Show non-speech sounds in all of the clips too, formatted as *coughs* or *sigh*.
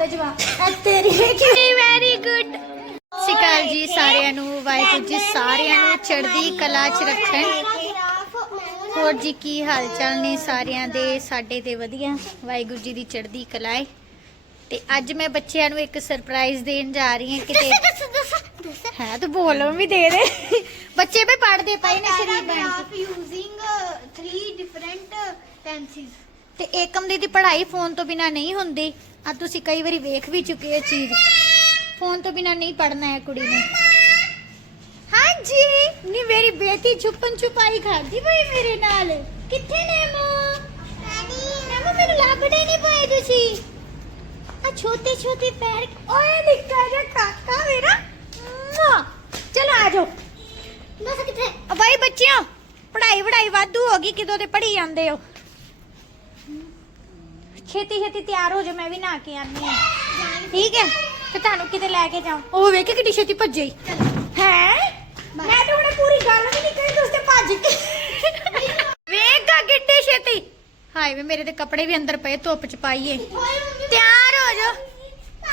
ਮਾਰਦਾ ਜਵਾਬ। ਐ ਤੇਰੀ ਕੀ ਵੈਰੀ ਗੁੱਡ ਸਿਕਾਲ ਜੀ ਸਾਰਿਆਂ ਨੂੰ ਵਾਹਿਗੁਰੂ ਜੀ ਸਾਰਿਆਂ ਨੂੰ ਚੜ੍ਹਦੀ ਕਲਾ 'ਚ ਰੱਖਣ। ਹੋਰ ਜੀ ਕੀ ਹਾਲ ਚਾਲ ਨੇ ਸਾਰਿਆਂ ਦੇ? ਸਾਡੇ ਤੇ ਵਧੀਆ। ਵਾਹਿਗੁਰੂ ਜੀ ਦੀ ਚੜ੍ਹਦੀ ਕਲਾ ਹੈ ਤੇ ਅੱਜ ਮੈਂ ਬੱਚਿਆਂ ਨੂੰ ਇੱਕ ਸਰਪ੍ਰਾਈਜ਼ ਦੇਣ ਜਾ ਰਹੀ ਹਾਂ ਕਿਤੇ। ਹੈ ਤੂੰ ਬੋਲਣ ਵੀ ਦੇ ਦੇ। ਬੱਚੇ ਵੀ ਪੜ੍ਹਦੇ ਪਏ ਨੇ ਸ਼ਰੀਫ ਬਣ ਕੇ three different uh, pencils. ਤੇ ਏਕਮ ਦੀ ਦੀ ਪੜ੍ਹਾਈ ਫੋਨ ਤੋਂ ਬਿਨਾ ਨਹੀਂ ਹੁੰਦੀ। ਆ ਤੁਸੀਂ ਕਈ ਵਾਰੀ ਵੇਖ ਵੀ ਚੁੱਕੇ ਹੋ ਚੀਜ਼। ਫੋਨ ਤੋਂ ਬਿਨਾ ਨਹੀਂ ਪੜਨਾ ਹੈ ਕੁੜੀ ਨੇ। ਹਾਂਜੀ, ਨੀ ਮੇਰੀ ਬੇਟੀ ਛੁਪਨ ਛੁਪਾਈ ਖਾਦੀ ਬਈ ਮੇਰੇ ਨਾਲ। ਕਿੱਥੇ ਨੇ ਮੋ? ਨਮੋ ਮੈਨੂੰ ਲੱਭਦੇ ਨਹੀਂ ਪਏ ਤੁਸੀਂ। ਆ ਛੋਟੇ ਛੋਟੇ ਪੈਰ, ਓਏ ਨਿੱਕਾ ਜਿਹਾ ਕਾਕਾ ਮੇਰਾ। ਮੁਆ। ਚਲੋ ਆ ਜਾਓ। ਦੱਸ ਕਿੱਥੇ? ਬਾਈ ਬੱਚਿਓ, ਪੜ੍ਹਾਈ ਵੜਾਈ ਵਾਧੂ ਹੋ ਗਈ, ਕਿਦੋਂ ਤੇ ਪੜ੍ਹੀ ਜਾਂਦੇ ਹੋ? ਛੇਤੀ ਛੇਤੀ ਤਿਆਰ ਹੋ ਜਾ ਮੈਂ ਵੀ ਨਹਾ ਕੇ ਆਨੀ ਆ ਠੀਕ ਹੈ? ਤੇ ਤੁਹਾਨੂੰ ਕਿਤੇ ਲੈ ਕੇ ਜਾਵਾਂ। ਉਹ ਵੇਖ ਕਿੱਡੀ ਛੇਤੀ ਭੱਜੇ। ਹੈ? ਮੈਂ ਤਾਂ ਹੁਣੇ ਪੂਰੀ ਗੱਲ ਵੀ ਨਹੀਂ ਕਹੀ ਤੁਸੀਂ ਤੇ ਭੱਜ ਕੇ ਵੇਖਾ ਕਿੱਡੀ ਛੇਤੀ। ਹਾਏ ਵੇ ਮੇਰੇ ਤੇ ਕੱਪੜੇ ਵੀ ਅੰਦਰ ਪਏ ਧੁੱਪ ਚ ਪਾਈਏ। ਤਿਆਰ ਹੋ ਜਾ।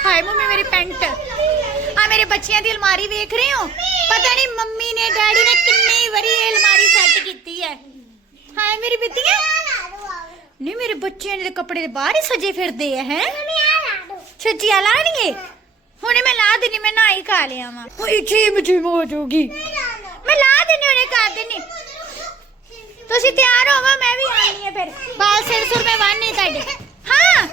ਹਾਏ ਮੰਮੀ ਮੇਰੀ ਪੈਂਟ। ਆ ਮੇਰੇ ਬੱਚਿਆਂ ਦੀ ਅਲਮਾਰੀ ਵੇਖ ਰਹੇ ਹੋ? ਪਤਾ ਨਹੀਂ ਮੰਮੀ ਨੇ ਡੈਡੀ ਨੇ ਕਿੰਨੀ ਵਾਰੀ ਇਹ ਅਲਮਾਰੀ ਸੈੱਟ ਕੀਤੀ ਹੈ। ਹਾਏ ਮੇਰੀ ਬਿੱਤੀਆਂ ਨਹੀਂ ਮੇਰੇ ਬੱਚਿਆਂ ਦੇ ਕੱਪੜੇ ਦੇ ਬਾਹਰ ਹੀ ਸਜੇ ਫਿਰਦੇ ਆ ਹੈ? ਛੱਜੀਆਂ ਲਾਣਗੇ ਹੁਣੇ ਮੈਂ ਲਾ ਦਿੰਨੀ ਮੈਂ ਨਹਾਈ ਖਾ ਲਿਆ ਵਾਂ। ਓਏ ਚੀਮ ਚੀਮ ਹੋ ਜਾਊਗੀ ਮੈਂ ਲਾ ਦਿੰਨੀ ਹੁਣੇ ਕਰ ਦਿੰਨੀ ਤੁਸੀਂ ਤਿਆਰ ਹੋਵੋ ਮੈਂ ਵੀ ਆਣੀ ਹੈ ਫਿਰ। ਬਾਲ ਸਿਰ ਸੁਰ ਮੈਂ ਵਾਹਨੀ ਤੁਹਾਡੇ। ਹਾਂ।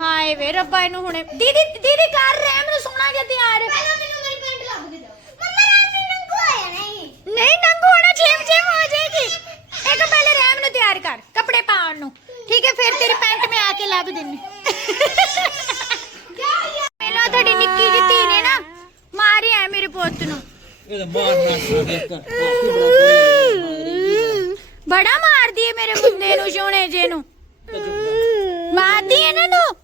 ਹਾਏ ਵੇ ਰੱਬਾ ਇਹਨੂੰ ਹੁਣੇ ਦੀਦੀ ਦੀਦੀ ਕਰ ਰਹਿ ਮੈਨੂੰ ਸੋਹਣਾ ਜਿਹਾ ਤਿਆਰ ਨਹੀਂ ਨੰਗੂ ਹੋਣਾ ਛੇਮ ਛੇਮ ਹੋ ਜਾਏਗੀ ਇੱਕ ਪਹਿਲੇ ਰੈਮ ਨੂੰ ਤਿਆਰ ਕਰ ਕੱਪੜੇ ਪਾਉਣ ਨੂੰ ਠੀਕ ਹੈ ਫਿਰ ਤੇਰੀ ਪੈਂਟ ਮੈਂ ਆ ਕੇ ਲੱਭ ਦਿੰਨੀ ਪਹਿਲਾਂ ਤੁਹਾਡੀ ਨਿੱਕੀ ਜਿਹੀ ਧੀ ਨੇ ਨਾ ਮਾਰਿਆ ਮੇਰੇ ਪੁੱਤ ਨੂੰ ਇਹ ਤਾਂ ਮਾਰਨਾ ਸੀ ਦੇਖ ਬੜਾ ਮਾਰਦੀ ਹੈ ਮੇਰੇ ਮੁੰਡੇ ਨੂੰ ਸੋਹਣੇ ਜੇ ਨੂੰ। ਮਾਰਦੀ ਹੈ ਨਾ? ਤੂੰ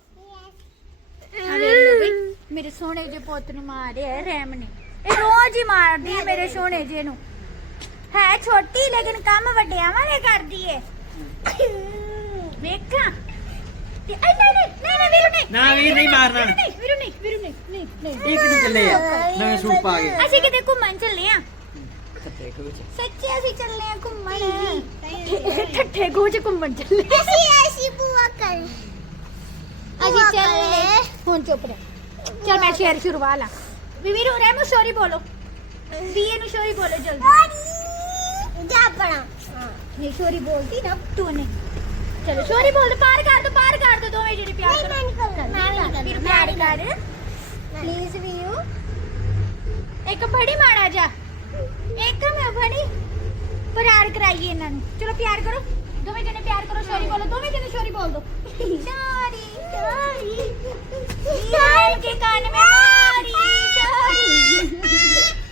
ਆ ਲਓ ਬਈ, ਮੇਰੇ ਸੋਹਣੇ ਜੇ ਪੁੱਤ ਨੂੰ ਮਾਰਿਆ ਹੈ ਰੈਮ ਨੇ। ਇਹ ਰੋਜ਼ ਹੀ ਮਾਰਦੀ ਹੈ ਮੇਰੇ ਸੋਹਣੇ ਜੇ ਨੂੰ। ਹੈ ਛੋਟੀ ਲੇਕਿਨ ਕੰਮ ਵੱਡਿਆਂ ਵਾਲੇ ਕਰਦੀ ਹੈ ਵੇਖਾਂ ਤੇ ਐ ਨਹੀਂ ਨਹੀਂ ਨਹੀਂ ਨਹੀਂ ਵੀਰੂ ਨਹੀਂ ਨਾ ਵੀਰ ਨਹੀਂ ਮਾਰਨਾ ਨਹੀਂ ਵੀਰੂ ਨਹੀਂ ਵੀਰੂ ਨਹੀਂ ਨਹੀਂ ਨਹੀਂ ਇੱਕ ਨਹੀਂ ਚੱਲੇ ਆ ਨਵੇਂ ਸੂਟ ਪਾ ਕੇ ਅਸੀਂ ਕਿਤੇ ਘੁੰਮਣ ਚੱਲੇ ਆ ਕੱਤੇ ਖੋਚ ਸੱਚੇ ਅਸੀਂ ਚੱਲੇ ਆ ਘੁੰਮਣ ਠੱਠੇ ਗੋਜ ਘੁੰਮਣ ਚੱਲੇ ਅਸੀਂ ਐਸੀ ਬੁਆ ਕਰ ਅਸੀਂ ਚੱਲੇ ਹੁਣ ਚੁੱਪ ਰਹਿ ਚਲ ਮੈਂ ਸ਼ੇਰ ਸ਼ੁਰਵਾ ਲਾ ਬੀਬੀ ਨੂੰ ਰੈਮੋ ਸੌਰੀ ਬੋਲੋ ਬੀਏ ਨੂੰ ਸੌਰੀ ਬੋਲੋ ਜਲਦੀ ਜਾ ਪੜਾ ਨਹੀਂ ਸੌਰੀ ਬੋਲਦੀ ਨਾ ਤੂੰ ਨੇ ਚਲੋ ਸੌਰੀ ਬੋਲ ਦੇ ਪਾਰ ਕਰ ਦੋ ਪਾਰ ਕਰ ਦੋ ਦੋਵੇਂ ਜਿਹੜੇ ਪਿਆਰ ਨਹੀਂ, ਮੈਂ ਨਹੀਂ ਕਰਨਾ, ਮੈਂ ਨਹੀਂ ਕਰਨਾ, ਫਿਰ ਪਿਆਰ ਕਰ। ਪਲੀਜ਼ ਵੀਓ ਇੱਕ ਬੜੀ ਮਾੜਾ ਜਾ ਇੱਕ ਮੈਂ ਬੜੀ ਪਿਆਰ ਕਰਾਈਏ ਇਹਨਾਂ ਨੂੰ। ਚਲੋ ਪਿਆਰ ਕਰੋ। ਦੋਵੇਂ ਜਣੇ ਪਿਆਰ ਕਰੋ ਸੌਰੀ ਬੋਲੋ। ਦੋਵੇਂ ਜਣੇ ਸੌਰੀ ਬੋਲ ਦੋ। Sorry sorry. ਯਾਰ ਕੇ ਕਾਨ ਮੇ ਮਾਰੀ ਸੌਰੀ।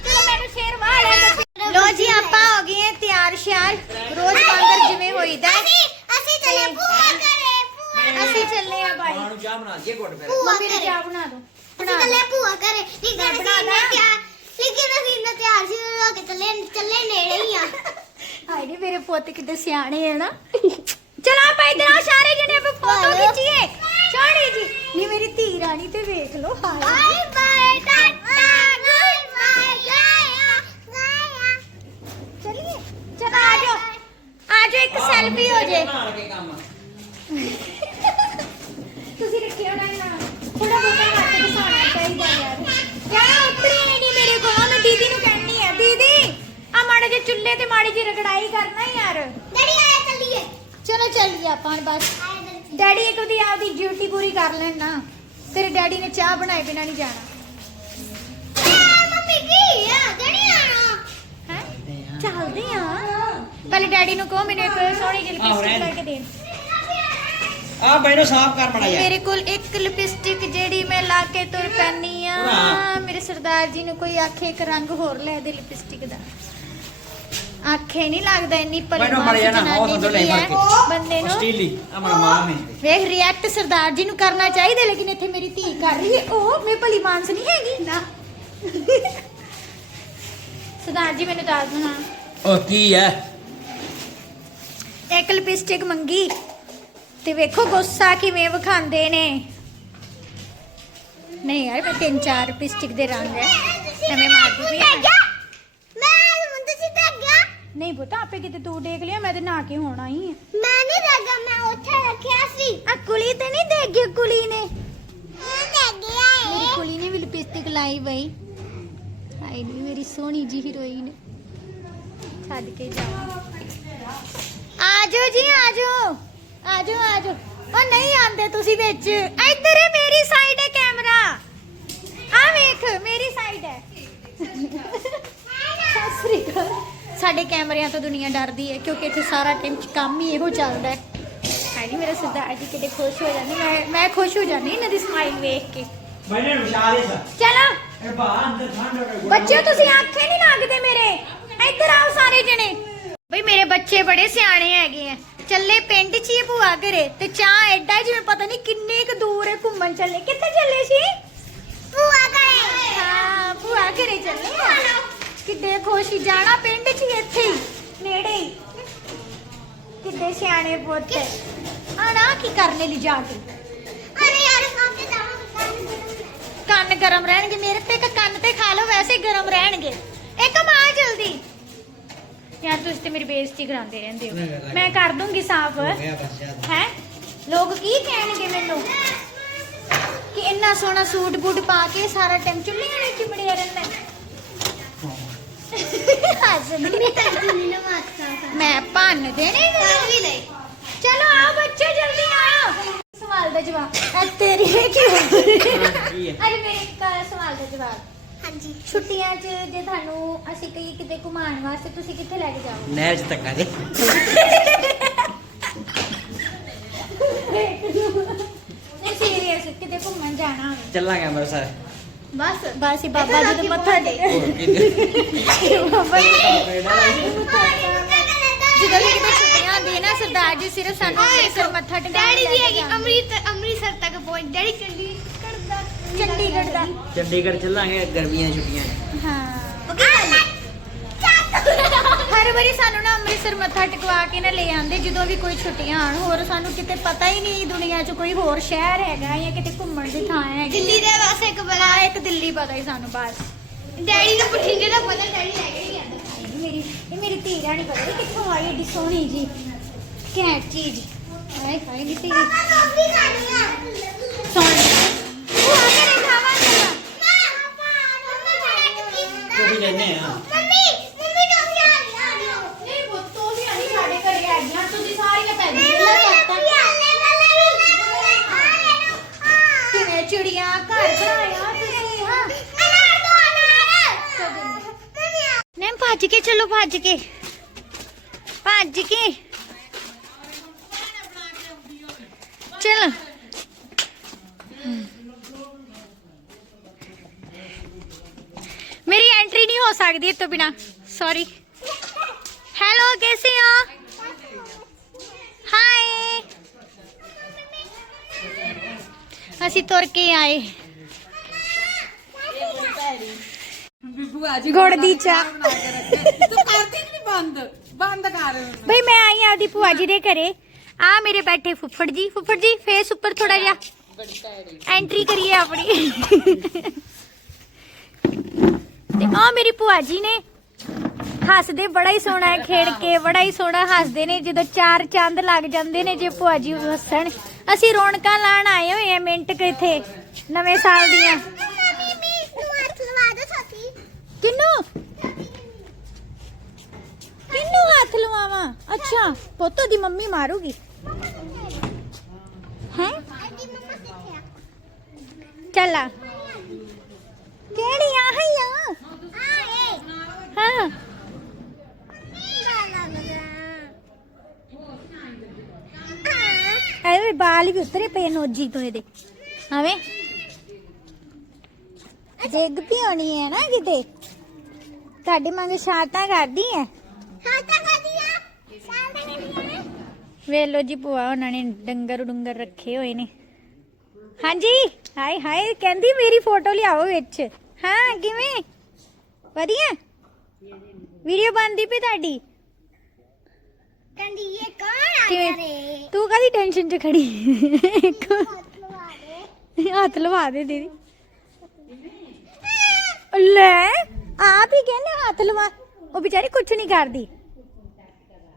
ਚਲੋ ਮੈਨੂੰ ਸ਼ੇਰ ਵਾਲਾ ਲੋ ਜੀ ਆਪਾਂ ਹੋ ਗਏ ਤਿਆਰ ਸ਼ਿਆਰ ਰੋਜ਼ ਬਾਂਦਰ ਜਿਵੇਂ ਹੋਈਦਾ ਚੱਲੇ ਬੁਆ ਕਰੇ ਬੁਆ ਅਸੀਂ ਚੱਲੇ ਆ ਬਾਈ। ਮਾਂ ਨੂੰ ਚਾਹ ਬਣਾ ਦਈਏ ਘੁੱਟ ਫਿਰ। ਮੰਮੀ ਨੇ ਚਾਹ ਬਣਾ ਦੋ। ਅਸੀਂ ਚੱਲੇ ਭੂਆ ਘਰੇ। ਠੀਕ ਹੈ ਮੈਂ ਬਣਾ ਅਸੀਂ ਦਾਂ। ਇੰਨਾ ਤਿਆਰ ਲੇਕਿਨ ਅਸੀਂ ਇੰਨਾ ਤਿਆਰ ਸੀ ਹੋ ਕੇ ਚੱਲੇ ਚੱਲੇ ਨੇੜੇ ਹੀ ਆ। ਹਾਏ ਨੀ ਮੇਰੇ ਪੁੱਤ ਕਿੱਡੇ ਸਿਆਣੇ ਆ ਨਾ। ਚਲੋ ਆਪਾਂ ਇਧਰ ਆ ਸਾਰੇ ਜਣੇ ਆਪਾਂ ਫੋਟੋ ਖਿੱਚੀਏ। ਸੋਹਣੀ ਜੀ ਨੀ ਮੇਰੀ ਧੀ ਰਾਣੀ ਤੇ ਵੇਖ ਲੋ ਹਾਏ। Bye bye tata bye bye ਗਾਇਆ ਗਾਇਆ ਚਲਿਏ ਚਲ ਆ ਜਾਓ ਆ ਜਾਓ ਇੱਕ ਸੈਲਫੀ ਹੋ ਜੇ। ਬਣਾ ਲਗੇ ਕੰਮ। ਤੁਸੀਂ ਰੱਖਿਓ ਨਾ ਨਾ। ਥੋੜਾ ਬਹੁਤਾ ਹੱਥ ਘਸਾਉਣਾ ਚਾਹੀਦਾ ਯਾਰ। ਯਾਰ ਉੱਪਰੀ ਨਹੀਂ ਮੇਰੇ ਕੋਲ ਮੈਂ ਦੀਦੀ ਨੂੰ ਕਹਿਣੀ ਆ ਦੀਦੀ ਆ ਮਾੜੇ ਜੇ ਚੁੱਲ੍ਹੇ ਤੇ ਮਾੜੀ ਜੀ ਰਗੜਾਈ ਕਰਨਾ ਯਾਰ। ਡੈਡੀ ਆਇਆ ਚੱਲੀਏ। ਚਲੋ ਚੱਲੀਏ ਆਪਾਂ ਹੁਣ ਬਸ। ਡੈਡੀ ਡੈਡੀ ਇੱਕ ਉਹਦੀ ਆਪਦੀ ਡਿਊਟੀ ਪੂਰੀ ਕਰ ਲੈਣ ਨਾ। ਤੇਰੇ ਡੈਡੀ ਨੇ ਚਾਹ ਬਣਾਏ ਬਿਨਾ ਨਹੀਂ ਜਾਣਾ। ਪਹਿਲੇ ਡੈਡੀ ਨੂੰ ਕਹੋ ਮੈਨੂੰ ਇੱਕ ਸੋਹਣੀ ਜਿਹੀ ਆਹੋ, ਲਿਪਸਟਿਕ ਦੇ। ਕਰਕੇ ਦੇਣ। ਆ ਬੈਨੋ ਸਾਫ਼ ਕਰ ਮੜਾ ਮੇਰੇ ਕੋਲ ਇੱਕ ਲਿਪਸਟਿਕ ਜਿਹੜੀ ਮੈਂ ਲਾ ਕੇ ਤੁਰ ਪੈਣੀ ਆ। ਮੇਰੇ ਸਰਦਾਰ ਜੀ ਨੂੰ ਕੋਈ ਆਖੇ ਇੱਕ ਰੰਗ ਹੋਰ ਲੈ ਦੇ ਲਿਪਸਟਿਕ ਦਾ। ਆਖੇ ਨਹੀਂ ਲੱਗਦਾ ਇੰਨੀ ਮੈਨੂੰ ਪਰਵਾਹ ਮੜ ਜਾਣਾ, ਉਹ ਜਨਾਨੀ ਤੋਂ ਲੈ ਮਿਲੀ ਹੈ ਫੜ ਬੰਦੇ ਨੂੰ। ਸਟੀਲੀ ਅਮਰ ਮਾਂ ਨੇ ਵੇਖ ਰਿਐਕਟ ਸਰਦਾਰ ਜੀ ਨੂੰ ਕਰਨਾ ਚਾਹੀਦਾ ਲੇਕਿਨ ਇੱਥੇ ਮੇਰੀ ਧੀ ਕਰ ਰਹੀ ਹੈ। ਉਹ ਮੈਂ ਭਲੀ ਮਾਨਸ ਨਹੀਂ ਹੈਗੀ। ਨਾ। ਸਰਦਾਰ ਜੀ ਮੈਨੂੰ ਦੱਸ ਦੋ ਹਾਂ। ਉਹ ਕੀ ਹੈ? ਇੱਕ ਲਿਪਸਟਿਕ ਮੰਗੀ ਤੇ ਵੇਖੋ ਗੁੱਸਾ ਕਿਵੇਂ ਵਿਖਾਉਂਦੇ ਨੇ। ਨਹੀਂ ਯਾਰ ਮੈਂ ਤਿੰਨ ਚਾਰ ਪਿਸਟਿਕ ਦੇ ਰੰਗ ਹੈ ਐਵੇਂ ਮਾਰਦੀ ਪਈ ਮੈਂ ਆ। ਗਿਆ ਮੈਂ ਮੁੰਡੇ ਸੀ ਤੇ ਗਿਆ। ਨਹੀਂ ਪੁੱਤ ਆਪੇ ਕਿਤੇ ਤੂੰ ਦੇਖ ਲਿਆ ਮੈਂ ਤੇ ਨਹਾ ਕੇ ਹੋਣਾ ਹੀ ਹੈ ਮੈਂ ਨਹੀਂ ਲੱਗਾ ਮੈਂ ਉੱਥੇ ਰੱਖਿਆ ਸੀ। ਆ ਕੁਲੀ ਤੇ ਨਹੀਂ ਦੇਖ ਗਈ ਕੁਲੀ ਨੇ? ਮੈਂ ਤੇ ਗਿਆ ਮੇਰੀ ਕੁਲੀ ਨੇ ਵੀ ਲਿਪਸਟਿਕ ਲਾਈ ਬਈ। ਹਾਏ ਨੀ ਮੇਰੀ ਸੋਹਣੀ ਜੀ ਹੀਰੋਇਨ। ਛੱਡ ਕੇ ਜਾ। ਆਜੋ ਜੀ ਆਜੋ। ਆਜੋ ਆਜੋ। ਉਹ ਨਹੀਂ ਆਂਦੇ ਤੁਸੀਂ ਵਿੱਚ। ਇੱਧਰ ਹੈ ਮੇਰੀ ਸਾਈਡ ਹੈ ਕੈਮਰਾ। ਆ ਵੇਖ ਮੇਰੀ ਸਾਈਡ ਹੈ। ਸਤਿ ਸ੍ਰੀ ਅਕਾਲ। ਸਾਡੇ ਕੈਮਰਿਆਂ ਤੋਂ ਦੁਨੀਆ ਡਰਦੀ ਹੈ ਕਿਉਂਕਿ ਇੱਥੇ ਸਾਰਾ ਟਾਈਮ ਕੰਮ ਹੀ ਇਹੋ ਚੱਲਦਾ ਹੈ। ਹੈ ਨਹੀਂ ਮੇਰਾ ਸਰਦਾਰ ਜੀ ਕਿਤੇ ਖੁਸ਼ ਹੋ ਜਾਂਦੇ। ਮੈਂ ਮੈਂ ਖੁਸ਼ ਹੋ ਜਾਂਦੀ ਇਹਨਾਂ ਦੀ ਸਮਾਈਲ ਵੇਖ ਕੇ। ਬੈਨੇ ਵਿਸ਼ਾਲ ਇਸ ਚਲੋ। ਇਹ ਬਾ ਅੰਦਰ ਠੰਡ ਹੋ ਗਈ ਬੱਚਿਓ ਤੁਸੀਂ ਆਖੇ ਨਹੀਂ ਲੱਗਦੇ ਮੇਰੇ। ਇੱਧਰ ਆਓ ਸਾਰੇ ਜਣੇ। ਮੇਰੇ ਬੱਚੇ ਬੜੇ ਸਿਆਣੇ ਹੈਗੇ ਆ। ਚੱਲੇ ਪਿੰਡ 'ਚ ਹੀ ਭੂਆ ਘਰੇ। ਤੇ ਚਾਹ ਐਡਾ ਜਿਵੇਂ ਪਤਾ ਨਹੀਂ ਕਿੰਨੇ ਕੁ ਦੂਰ ਹੈ ਘੁੰਮਣ ਚੱਲੇ। ਕਿੱਥੇ ਚੱਲੇ ਸੀ? ਭੂਆ ਗਏ ਹਾਂ ਭੂਆ ਘਰੇ ਚੱਲੇ ਆ। ਕਿੱਡੇ ਖੁਸ਼ੀ ਜਾਣਾ ਪਿੰਡ 'ਚ ਹੀ ਇੱਥੇ ਹੀ ਨੇੜੇ ਹੀ। ਕਿੱਡੇ ਸਿਆਣੇ ਪੁੱਤ ਆਣਾ ਕੀ ਕਰਨੇ ਲਈ ਜਾ ਕੇ? ਅਰੇ ਯਾਰ ਕਾਕੇ ਜਾਵਾਂ ਕੰਨ ਗਰਮ ਰਹਿਣਗੇ। ਮੇਰੇ ਤੇ ਇੱਕ ਕੰਨ ਤੇ ਖਾ ਲਓ ਵੈਸੇ ਗਰਮ ਰਹਿਣਗੇ। ਇੱਕ ਮਾਂ ਜਲਦੀ। ਯਾਰ ਤੁਸੀਂ ਤੇ ਮੇਰੀ ਬੇਇੱਜ਼ਤੀ ਕਰਾਉਂਦੇ ਰਹਿੰਦੇ ਹੋ। ਮੈਂ ਕਰ ਦੂੰਗੀ ਸਾਫ਼। ਹੋ ਹੈ? ਲੋਕ ਕੀ ਕਹਿਣਗੇ ਮੈਨੂੰ? ਕਿ ਇੰਨਾ ਸੋਹਣਾ ਸੂਟ ਬੂਟ ਪਾ ਕੇ ਸਾਰਾ ਟਾਈਮ ਚੁੱਲ੍ਹੀਆਂ ਵਿੱਚ ਰਹਿੰਦਾ ਹੱਸਦੀ ਜਿੰਨੀ ਨਾ। ਮਾਰਤਾ ਮੈਂ ਭੰਨ ਦੇਣੇ ਕਰ ਵੀ ਲਈ। ਚਲੋ ਆਓ ਬੱਚੇ ਜਲਦੀ ਆਓ। ਸਵਾਲ ਦਾ ਜਵਾਬ। ਇਹ ਤੇਰੀ ਹੈ ਕੀ ਹੋ ਹੈ? ਅਰੇ ਮੇਰੇ ਇੱਕ ਸਵਾਲ ਦਾ ਜਵਾਬ। ਹਾਂਜੀ। ਛੁੱਟੀਆਂ 'ਚ ਜੇ ਤੁਹਾਨੂੰ ਅਸੀਂ ਕਹੀ ਕਿਤੇ ਘੁਮਾਉਣ ਵਾਸਤੇ ਤੁਸੀਂ ਕਿੱਥੇ ਲੈ ਕੇ ਜਾਓਗੇ? ਨਹਿਰ ਚ ਧੱਕਾ ਦੇ। ਨਹੀਂ ਸੀਰੀਅਸ ਕਿਤੇ ਘੁੰਮਣ ਜਾਣਾ ਹੋਵੇ। ਚੱਲਾਂਗੇ ਅੰਮ੍ਰਿਤਸਰ। ਬਸ। ਬਸ ਹੀ ਬਾਬਾ ਜੀ ਦੇ ਮੱਥਾ ਟੇਕ। ਹੋਰ ਕਿਤੇ ਬਾਬਾ ਜੀ ਦੇ ਜਦੋਂ ਵੀ ਕਿਤੇ ਛੁੱਟੀਆਂ ਹੁੰਦੀਆਂ ਨਾ ਸਰਦਾਰ ਜੀ ਸਿਰਫ ਸਾਨੂੰ ਅੰਮ੍ਰਿਤਸਰ ਮੱਥਾ ਟੇਕਣ ਡੈਡੀ ਜੀ ਹੈਗੀ। ਅੰਮ੍ਰਿਤ ਅੰਮ੍ਰਿਤਸਰ ਤੱਕ ਪਹੁੰਚ ਡੈਡੀ ਦਾ ਚੰਡੀਗੜ੍ਹ ਦਾ। ਚੰਡੀਗੜ੍ਹ ਚੱਲਾਂਗੇ ਗਰਮੀਆਂ ਦੀਆਂ ਛੁੱਟੀਆਂ 'ਚ। ਹਾਂ। ਹਰ ਵਾਰੀ ਸਾਨੂੰ ਨਾ ਅੰਮ੍ਰਿਤਸਰ ਮੱਥਾ ਟਿਕਵਾ ਕੇ ਨਾ ਲੈ ਆਂਦੇ ਜਦੋਂ ਵੀ ਕੋਈ ਛੁੱਟੀਆਂ ਆਣ ਹੋਰ ਸਾਨੂੰ ਕਿਤੇ ਪਤਾ ਹੀ ਨਹੀਂ ਦੁਨੀਆ 'ਚ ਕੋਈ ਹੋਰ ਸ਼ਹਿਰ ਹੈਗਾ ਜਾਂ ਕਿਤੇ ਘੁੰਮਣ ਦੀ ਥਾਂ ਹੈਗੀ। ਦਿੱਲੀ ਦੇ ਵਾਸਤੇ ਇੱਕ ਬਲਾ ਇੱਕ ਦਿੱਲੀ ਪਤਾ ਹੀ ਸਾਨੂੰ ਬਸ। ਡੈਡੀ ਨੂੰ ਬਠਿੰਡੇ ਦਾ ਪਤਾ ਡੈਡੀ ਲੈ ਕੇ ਨਹੀਂ ਆਂਦਾ ਇਹ ਮੇਰੀ ਇਹ ਮੇਰੀ ਧੀ ਰਾਣੀ ਪਤਾ ਨਹੀਂ ਕਿੱਥੋਂ ਆਈ ਏਡੀ ਸੋਹਣੀ ਜੀ। ਘੈਂਟ ਚੀਜ਼। ਹਾਏ ਹਾਏ ਆ। ਸੋਹਣੀ ਉਹ ਆ ਕੇ ਖਾਵਾਂਗੇ ਉਹ ਵੀ ਲੈਨੇ ਆ ਮੰਮੀ ਮੰਮੀ ਟੋਫੀ ਆ ਰਹੀ ਆ ਰਹੀ ਨਹੀਂ ਬੁੱਤੋ ਵੀ ਆਣੀ ਸਾਡੇ ਘਰੇ ਹੈਗੀਆਂ ਤੁਸੀਂ ਸਾਰੀਆਂ ਪੈ ਨਹੀਂ ਮੰਮੀ ਕਿਵੇਂ ਚਿੜੀਆਂ ਘਰ ਬਣਾਇਆ ਤੁਸੀਂ ਹਾਂ ਨਹੀਂ ਭੱਜ ਕੇ ਚਲੋ ਭੱਜ ਕੇ ਭੱਜ ਕੇ ਚਲ हो सकती तो बिना सॉरी हेलो कैसे हो हाय ਅਸੀਂ ਤੁਰ ਕੇ ਆਏ ਗੁੜ ਦੀ ਚਾਹ ਤੂੰ ਕਰਦੀ ਨਹੀਂ ਬੰਦ ਬੰਦ ਕਰ ਬਈ ਮੈਂ ਆਈ ਆਂ ਆਪਦੀ ਭੂਆ ਜੀ ਦੇ ਘਰੇ ਆ ਮੇਰੇ ਬੈਠੇ ਫੁੱਫੜ ਜੀ ਫੁੱਫੜ ਜੀ ਫੇਸ ਉੱਪਰ ਥੋੜਾ ਜਿਹਾ ਐਂਟਰੀ ਕਰੀਏ ਆਪਣੀ ਤੇ ਆ ਮੇਰੀ ਭੂਆ ਜੀ ਨੇ ਹੱਸਦੇ ਬੜਾ ਹੀ ਸੋਹਣਾ ਹੈ ਖੇਡ ਕੇ, ਬੜਾ ਹੀ ਸੋਹਣਾ ਹੱਸਦੇ ਨੇ, ਜਦੋਂ ਚਾਰ ਚੰਦ ਲੱਗ ਜਾਂਦੇ ਨੇ ਜੇ ਭੂਆ ਜੀ ਹੱਸਣ। ਅਸੀਂ ਰੌਣਕਾਂ ਲਾਣ ਆਏ ਹੋਏ ਆ ਮਿੰਟ ਕੁ ਇੱਥੇ, ਨਵੇਂ ਸਾਲ ਦੀਆਂ। ਕਿੰਨੂੰ? ਕਿੰਨੂੰ ਹੱਥ ਲਵਾਵਾਂ? ਅੱਛਾ, ਪੁੱਤ ਦੀ ਮੰਮੀ ਮਾਰੂਗੀ। ਹੈ? ਚੱਲਾ ਆ ਹਈਆ ਹਾਂ ਐਵੇਂ ਬਾਲ ਵੀ ਉਤਰੇ ਪਏ ਨੋਜੀ ਤੋਂ ਇਹਦੇ। ਆਵੇਂ ਜੱਗ ਵੀ ਹੋਣੀ ਹੈ ਨਾ ਕਿਤੇ। ਤੁਹਾਡੇ ਮੰਗ ਸ਼ਾਂਤਾਂ ਕਰਦੀ ਹੈ? ਵੇਲੋ ਜੀ ਭੂਆ ਉਹਨਾਂ ਨੇ ਡੰਗਰ ਡੁੰਗਰ ਰੱਖੇ ਹੋਏ ਨੇ। ਹਾਂਜੀ ਹਾਏ ਹਾਏ ਕਹਿੰਦੀ ਮੇਰੀ ਫੋਟੋ ਲਿਆਓ ਵਿੱਚ। ਹਾਂ ਕਿਵੇਂ? ਵਧੀਆ? ਵੀਡੀਓ ਬਣਦੀ ਪਈ ਤੁਹਾਡੀ? ਕੰਡੀ ਇਹ ਕੌਣ ਆ? ਗਿਆ ਰੇ ਤੂੰ ਕਾਹਦੀ ਟੈਨਸ਼ਨ 'ਚ ਖੜੀ? ਹੱਥ ਲਵਾ ਦੇ। ਦੀਦੀ। ਲੈ ਆਪ ਹੀ ਕਹਿੰਦੇ ਹੱਥ ਲਵਾ। ਉਹ ਵਿਚਾਰੀ ਕੁਛ ਨਹੀਂ ਕਰਦੀ।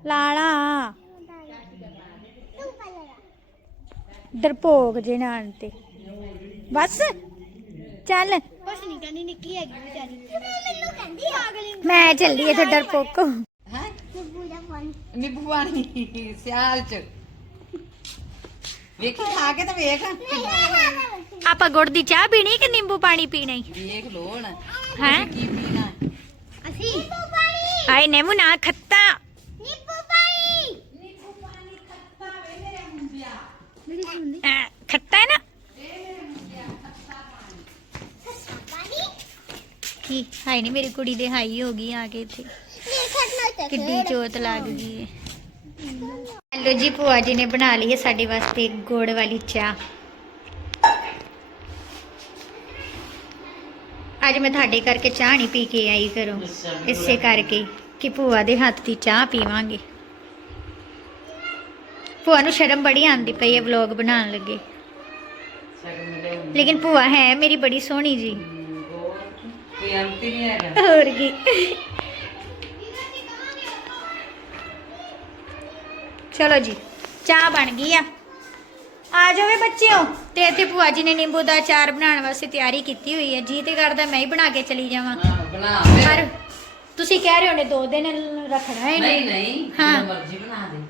ਲਾਲਾ। ਡਰਪੋਕ ਜੇ ਨਾਨ ਤੇ। ਬਸ ਚੱਲ। ਕੁਛ ਨਹੀਂ ਕਹਿੰਦੀ ਨਿੱਕੀ ਹੈਗੀ ਵਿਚਾਰੀ। ਮੈਨੂੰ ਕਹਿੰਦੀ ਮੈਂ ਚੱਲੀ ਇੱਥੇ ਡਰਪੋਕ। ਨਿੱਬੂ ਦਾ ਨਿੰਬੂ ਪਾਣੀ ਸਿਆਲ ਚ। ਵੇਖੀ ਖਾ ਕੇ ਤਾਂ ਵੇਖ। ਆਪਾਂ ਗੁੜ ਦੀ ਚਾਹ ਪੀਣੀ ਕਿ ਨਿੰਬੂ ਪਾਣੀ ਪੀਣਾ ਈ ਵੇਖ ਲੋ ਹੁਣ ਹੈਂ? ਕੀ ਪੀਣਾ। ਅਸੀਂ? ਨਿੱਬੂ ਪਾਣੀ ਹਾਏ ਨੇਮੂ ਨਾ ਖੱਤਾ। ਨਿੱਬੂ ਪਾਣੀ। ਮੇਰੀ ਸੁਣਦੀ ਐ, ਖੱਤਾ ਹੈ ਨਾ? ਪਾਣੀ। ਕੀ? ਹਾਏ ਨਹੀਂ ਮੇਰੀ ਕੁੜੀ ਦੇ ਹਾਈ ਹੋ ਗਈ ਆ ਕੇ ਇੱਥੇ। ਮੇਰੇ ਕਿੱਡੀ ਚੋਟ ਲੱਗ ਗਈ ਹੈ ਹੈਲੋ ਜੀ ਭੂਆ ਜੀ ਨੇ ਬਣਾ ਲਈ ਹੈ ਸਾਡੇ ਵਾਸਤੇ ਗੁੜ ਵਾਲੀ ਚਾਹ। ਅੱਜ ਮੈਂ ਤੁਹਾਡੇ ਕਰਕੇ ਚਾਹ ਨਹੀਂ ਪੀ ਕੇ ਆਈ ਘਰੋਂ। ਇਸੇ ਕਰਕੇ ਕਿ ਭੂਆ ਦੇ ਹੱਥ ਦੀ ਚਾਹ ਪੀਵਾਂਗੇ। ਭੂਆ ਨੂੰ ਸ਼ਰਮ ਬੜੀ ਆਉਂਦੀ ਪਈ ਹੈ ਵਲੌਗ ਬਣਾਉਣ ਲੱਗੇ। ਲੇਕਿਨ ਭੂਆ ਹੈ ਮੇਰੀ ਬੜੀ ਸੋਹਣੀ ਜੀ। ਕੋਈ ਅੰਤ ਹੀ ਨਹੀਂ ਹੈਗਾ। ਹੋਰ ਕੀ? ਚਲੋ ਜੀ ਚਾਹ ਬਣ ਗਈ ਆ। ਆ ਜਾਵੇ ਬੱਚਿਓ ਤੇ ਇੱਥੇ ਭੂਆ ਜੀ ਨੇ ਨਿੰਬੂ ਦਾ ਅਚਾਰ ਬਣਾਉਣ ਵਾਸਤੇ ਤਿਆਰੀ ਕੀਤੀ ਹੋਈ ਹੈ ਜੀ ਤੇ ਕਰਦਾ ਮੈਂ ਹੀ ਬਣਾ ਕੇ ਚਲੀ ਜਾਵਾਂ। ਹਾਂ, ਬਣਾ ਪਰ ਤੁਸੀਂ ਕਹਿ ਰਹੇ ਹੋ ਨੇ ਦੋ ਦਿਨ ਰੱਖਣਾ ਹੈ ਨਹੀਂ। ਨਹੀਂ ਹਾਂ। ਜੋ ਮਰਜ਼ੀ ਬਣਾ ਦੇ।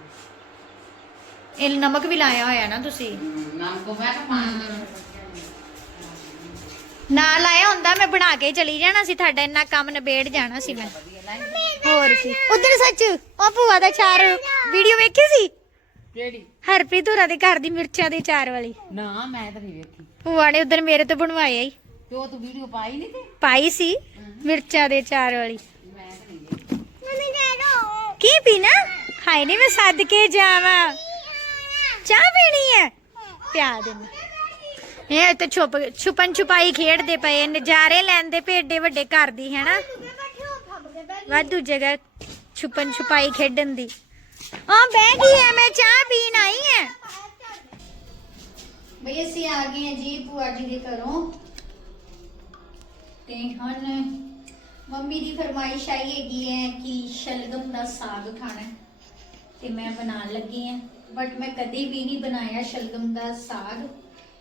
ਇਹ ਨਮਕ ਵੀ ਲਾਇਆ ਹੋਇਆ ਨਾ ਤੁਸੀਂ। ਨਾਮ ਕੋ ਮੈਂ ਕਮਾ ਨਾ ਲਾਇਆ ਹੁੰਦਾ ਮੈਂ ਬਣਾ ਕੇ ਚਲੀ ਜਾਣਾ ਸੀ ਤੁਹਾਡਾ ਇੰਨਾ ਕੰਮ ਨਿਬੇੜ ਜਾਣਾ ਸੀ ਮੈਂ। ਹੋਰ ਕੀ। ਉਧਰ ਸੱਚ ਉਹ ਭੂਆ ਦਾ ਅਚਾਰ ਵੀਡੀਓ ਵੇਖੀ ਸੀ? ਕਿਹੜੀ? ਹਰਪ੍ਰੀਤ ਹੋਰਾਂ ਦੇ ਘਰ ਦੀ ਮਿਰਚਾਂ ਦੇ ਅਚਾਰ ਵਾਲੀ। ਨਾ ਮੈਂ ਤਾਂ ਨਹੀਂ ਵੇਖੀ। ਭੂਆ ਨੇ ਉਧਰ ਮੇਰੇ ਤੋਂ ਬਣਵਾਇਆ ਹੀ ਤੇ ਉਹ ਤੂੰ ਵੀਡੀਓ ਪਾਈ ਨਹੀਂ ਤੇ ਪਾਈ ਸੀ ਮਿਰਚਾਂ ਦੇ ਅਚਾਰ ਵਾਲੀ। ਮੈਂ ਤਾਂ ਨਹੀਂ ਵੇਖੀ। ਮੰਮੀ ਦੇ ਦੋ। ਕੀ ਪੀਣਾ? ਹਾਏ ਨਹੀਂ ਮੈਂ ਸੱਦ ਕੇ ਜਾਵਾਂ। ਚਾਹ ਪੀਣੀ ਹੈ ਪਿਆ ਦੇਣਾ ਇਹ ਤੇ ਛੁਪ ਛੁਪਨ ਛੁਪਾਈ ਖੇਡਦੇ ਪਏ ਨਜ਼ਾਰੇ ਲੈਂਦੇ ਪਏ, ਏਡੇ ਵੱਡੇ ਘਰ ਦੀ, ਹੈਨਾ? ਵਾਧੂ ਜਗ੍ਹਾ ਛੁਪਨ ਛੁਪਾਈ ਖੇਡਣ ਦੀ। ਆ ਬਹਿ ਗਈ ਹੈ ਮੈਂ ਚਾਹ ਪੀਣ ਆਈ ਹੈ ਬਈ, ਅਸੀਂ ਆ ਗਏ ਜੀ ਭੂਆ ਜੀ ਦੇ ਘਰੋਂ। ਤੇ ਹੁਣ ਮੰਮੀ ਦੀ ਫਰਮਾਇਸ਼ ਆਈ ਹੈਗੀ ਹੈ ਕਿ ਸ਼ਲਗਮ ਦਾ ਸਾਗ ਖਾਣਾ ਤੇ ਮੈਂ ਬਣਾਉਣ ਲੱਗੀ ਹਾਂ ਬਟ ਮੈਂ ਕਦੇ ਵੀ ਨਹੀਂ ਬਣਾਇਆ ਸ਼ਲਗਮ ਦਾ ਸਾਗ।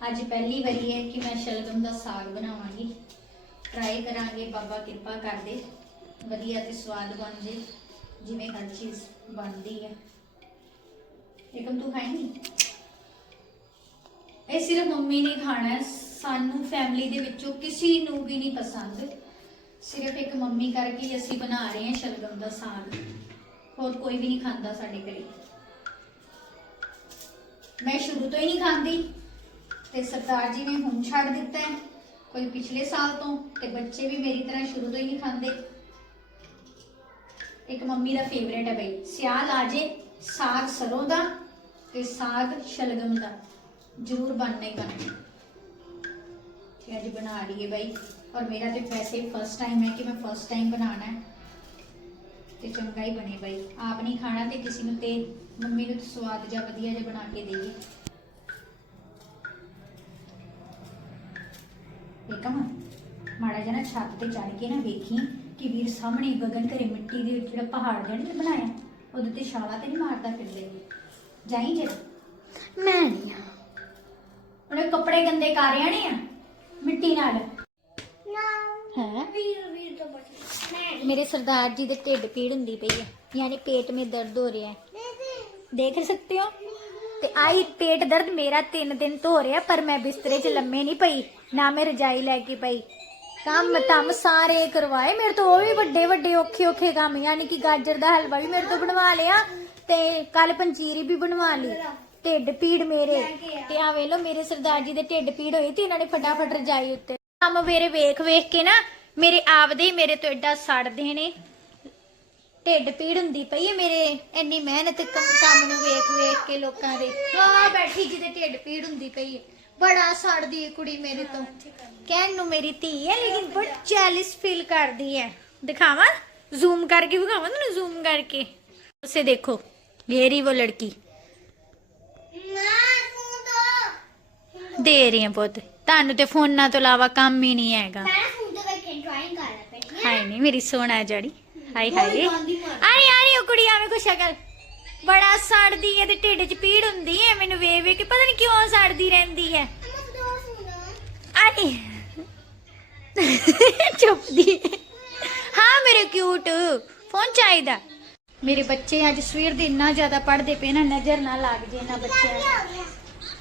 ਅੱਜ ਪਹਿਲੀ ਵਾਰੀ ਹੈ ਕਿ ਮੈਂ ਸ਼ਲਗਮ ਦਾ ਸਾਗ ਬਣਾਵਾਂਗੀ। ਟਰਾਈ ਕਰਾਂਗੇ, ਬਾਬਾ ਕਿਰਪਾ ਕਰ ਦੇ ਵਧੀਆ ਤੇ ਸਵਾਦ ਬਣ ਜੇ, ਜਿਵੇਂ ਹਰ ਚੀਜ਼ ਬਣਦੀ ਹੈ। ਏਕਮ ਤੂੰ ਖਾਏਂਗੀ ਇਹ ਸਿਰਫ ਮੰਮੀ ਨੇ ਖਾਣਾ ਸਾਨੂੰ ਫੈਮਿਲੀ ਦੇ ਵਿੱਚੋਂ ਕਿਸੇ ਨੂੰ ਵੀ ਨਹੀਂ ਪਸੰਦ। ਸਿਰਫ ਇੱਕ ਮੰਮੀ ਕਰਕੇ ਅਸੀਂ ਬਣਾ ਰਹੇ ਹਾਂ ਸ਼ਲਗਮ ਦਾ ਸਾਗ। ਹੋਰ ਕੋਈ ਵੀ ਨਹੀਂ ਖਾਂਦਾ ਸਾਡੇ ਘਰੇ। ਮੈਂ ਸ਼ੁਰੂ ਤੋਂ ਹੀ ਨਹੀਂ ਖਾਂਦੀ। ਤੇ ਸਰਦਾਰ ਜੀ ਨੇ ਹੁਣ ਛੱਡ ਦਿੱਤਾ ਹੈ। ਕੋਈ ਪਿਛਲੇ ਸਾਲ ਤੋਂ ਤੇ ਬੱਚੇ ਵੀ ਮੇਰੀ ਤਰ੍ਹਾਂ ਸ਼ੁਰੂ ਤੋਂ ਹੀ ਨਹੀਂ ਖਾਂਦੇ। ਇੱਕ ਮੰਮੀ ਦਾ ਫੇਵਰੇਟ ਹੈ ਬਈ। ਸਿਆਲ ਆ ਜੇ ਸਾਗ ਸਰੋਂ ਦਾ ਤੇ ਸਾਗ ਸ਼ਲਗਮ ਦਾ। ਜ਼ਰੂਰ ਬਣਨਾ ਹੀ ਬਣਨਾ। ਤੇ ਅੱਜ ਬਣਾ ਲਈਏ ਬਈ। ਔਰ ਮੇਰਾ ਤੇ ਵੈਸੇ ਫਸਟ ਟਾਈਮ ਹੈ ਕਿ ਮੈਂ ਫਸਟ ਟਾਈਮ ਬਣਾਉਣਾ ਹੈ। ਤੇ ਚੰਗਾ ਹੀ ਬਣੇ ਬਈ। ਆਪ ਨਹੀਂ ਖਾਣਾ ਤੇ ਕਿਸੇ ਨੂੰ ਤੇ ਮੰਮੀ ਨੂੰ ਸਵਾਦ ਜਾਂ ਵਧੀਆ ਜਿਹਾ ਬਣਾ ਕੇ ਦੇਈਏ। ਏਕਮ ਮਾੜਾ ਜਿਹਾ ਨਾ ਛੱਤ ਤੇ ਚੜ ਕੇ ਨਾ ਵੇਖੀ ਕਿ ਵੀਰ ਸਾਹਮਣੇ ਗਗਨ ਘਰੇ ਮਿੱਟੀ ਦੇ ਜਿਹੜਾ ਪਹਾੜ ਜਿਹੜਾ ਨੀ ਬਣਾਇਆ ਉਹਦੇ ਤੇ ਛਾਲਾ ਤੇ ਨਹੀਂ ਮਾਰਦਾ ਫਿਰਦੇ ਜਾਈ ਜਰਾ ਮੈਂ ਨਹੀਂ ਆ ਉਹਨੇ ਕੱਪੜੇ ਗੰਦੇ ਕਰ ਆਣੇ ਆ ਮਿੱਟੀ ਨਾਲ ਨਾ ਹੈ ਵੀਰ ਵੀਰ ਤੋਂ ਬਚ ਮੈਂ ਮੇਰੇ ਸਰਦਾਰ ਜੀ ਦੇ ਢਿੱਡ ਪੀੜ ਹੁੰਦੀ ਪਈ ਹੈ ਯਾਨੀ पेट में दर्द हो रहा है देख सकते हो ਤੇ ਆਈ ਪੇਟ ਦਰਦ ਮੇਰਾ 3 ਦਿਨ ਤੋਂ ਹੋ ਰਿਹਾ, ਪਰ ਮੈਂ ਬਿਸਤਰੇ 'ਚ ਲੰਮੇ ਨਹੀਂ ਪਈ, ਨਾ ਮੈਂ ਰਜਾਈ ਲੈ ਕੇ ਪਈ। ਕੰਮ ਤਮ ਸਾਰੇ ਕਰਵਾਏ, ਮੇਰੇ ਤੋਂ ਉਹ ਵੀ ਵੱਡੇ ਵੱਡੇ ਔਖੇ ਔਖੇ ਕੰਮ, ਯਾਨੀ ਕਿ ਗਾਜਰ ਦਾ ਹਲਵਾ ਵੀ ਮੇਰੇ ਤੋਂ ਬਣਵਾ ਲਿਆ ਤੇ ਕੱਲ ਪੰਜੀਰੀ ਵੀ ਬਣਵਾ ਲਈ। ਢਿੱਡ ਪੀੜ ਮੇਰੇ, ਤੇ ਆ ਵੇਖ ਲੋ ਮੇਰੇ ਸਰਦਾਰ ਜੀ ਦੇ ਢਿੱਡ ਪੀੜ ਹੋਈ ਤੇ ਇਹਨਾਂ ਨੇ ਫਟਾਫਟ ਰਜਾਈ ਉੱਤੇ। ਕੰਮ ਮੇਰੇ ਵੇਖ ਵੇਖ ਕੇ ਨਾ ਮੇਰੇ ਆਪਦੇ ਹੀ ਮੇਰੇ ਤੋਂ ਐਡਾ ਸੜਦੇ ਨੇ। ਢਿੱਡ ਪੀੜ ਹੁੰਦੀ ਪਈ ਹੈ ਮੇਰੇ ਇੰਨੀ ਮਿਹਨਤ ਕ- ਕੰਮ ਨੂੰ ਵੇਖ ਵੇਖ ਕੇ ਲੋਕਾਂ ਦੇ ਆ ਬੈਠੀ ਜਿਹਦੇ ਢਿੱਡ ਪੀੜ ਹੁੰਦੀ ਪਈ ਹੈ ਬੜਾ ਸੜਦੀ ਹੈ ਕੁੜੀ ਮੇਰੇ ਤੋਂ। ਕਹਿਣ ਨੂੰ ਮੇਰੀ ਧੀ ਹੈ ਲੇਕਿਨ ਬੜਾ ਜੈਲਿਸ ਫੀਲ ਕਰਦੀ ਹੈ ਦਿਖਾਵਾਂ? ਜ਼ੂਮ ਕਰਕੇ ਵਿਖਾਵਾਂ ਤੈਨੂੰ? ਜ਼ੂਮ ਕਰਕੇ। ਉਸੇ ਦੇਖੋ ਗੇਰੀ ਉਹ ਲੜਕੀ। ਦੇ ਰਹੀ ਹੈ ਪੁੱਤ। ਤੁਹਾਨੂੰ ਤੇ ਫੋਨਾਂ ਤੋਂ ਇਲਾਵਾ ਕੰਮ ਹੀ ਨਹੀਂ ਹੈਗਾ। ਮੈਂ ਨਹੀਂ ਮੇਰੀ ਸੋਹਣਾ ਜੜੀ। ਹਾਏ ਹਾਏ। ਆਣੀ ਆਣੀ ਉਹ ਕੁੜੀ ਆਵੇਂ ਕੋ ਸ਼ਕਲ। ਬੜਾ ਸੜਦੀ ਹੈ ਤੇ ਢਿੱਡ 'ਚ ਪੀੜ ਹੁੰਦੀ ਹੈ ਮੈਨੂੰ ਵੇ ਵੇ ਕੇ। ਪਤਾ ਨਹੀਂ ਕਿਉਂ ਸੜਦੀ ਰਹਿੰਦੀ ਹੈ। ਚੁੱਪਦੀ ਹਾਂ। ਮੇਰੇ ਕਿਊਟ ਫੋਨ ਚਾਹੀਦਾ। ਮੇਰੇ ਬੱਚੇ ਅੱਜ ਸਵੇਰ ਦੇ ਇੰਨਾ ਜ਼ਿਆਦਾ ਪੜ੍ਹਦੇ ਪਏ ਨਾ ਨਜ਼ਰ ਨਾ ਲੱਗ ਜੇ ਇਹਨਾਂ ਬੱਚਿਆਂ ਨੂੰ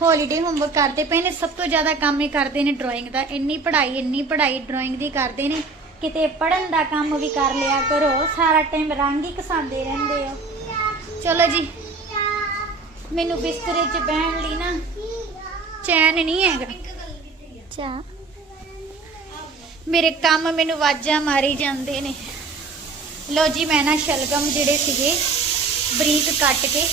ਹੌਲੀਡੇ ਹੋਮਵਰਕ ਕਰਦੇ ਪਏ ਨੇ ਸਭ ਤੋਂ ਜ਼ਿਆਦਾ ਕੰਮ ਇਹ ਕਰਦੇ ਨੇ ਡਰਾਇੰਗ ਦਾ। ਇੰਨੀ ਪੜ੍ਹਾਈ ਇੰਨੀ ਪੜ੍ਹਾਈ ਡਰਾਇੰਗ ਦੀ ਕਰਦੇ ਨੇ। ਕਿਤੇ ਪੜਨ ਦਾ ਕੰਮ ਵੀ ਕਰ ਲਿਆ ਕਰੋ। ਸਾਰਾ ਟਾਈਮ ਰੰਗ ਹੀ ਘਸਾਉਂਦੇ ਰਹਿੰਦੇ ਹੋ ਚਲੋ ਜੀ ਮੈਨੂੰ ਬਿਸਤਰੇ 'ਚ ਬਹਿਣ ਲਈ ਨਾ ਚੈਨ ਨਹੀਂ ਹੈਗਾ। ਚਾ ਮੇਰੇ ਕੰਮ ਮੈਨੂੰ ਵਾਜਾਂ ਮਾਰੀ ਜਾਂਦੇ ਨੇ। ਲੋ ਜੀ ਮੈਂ ਨਾ ਸ਼ਲਗਮ ਜਿਹੜੇ ਸੀਗੇ ਬਰੀਕ ਕੱਟ ਕੇ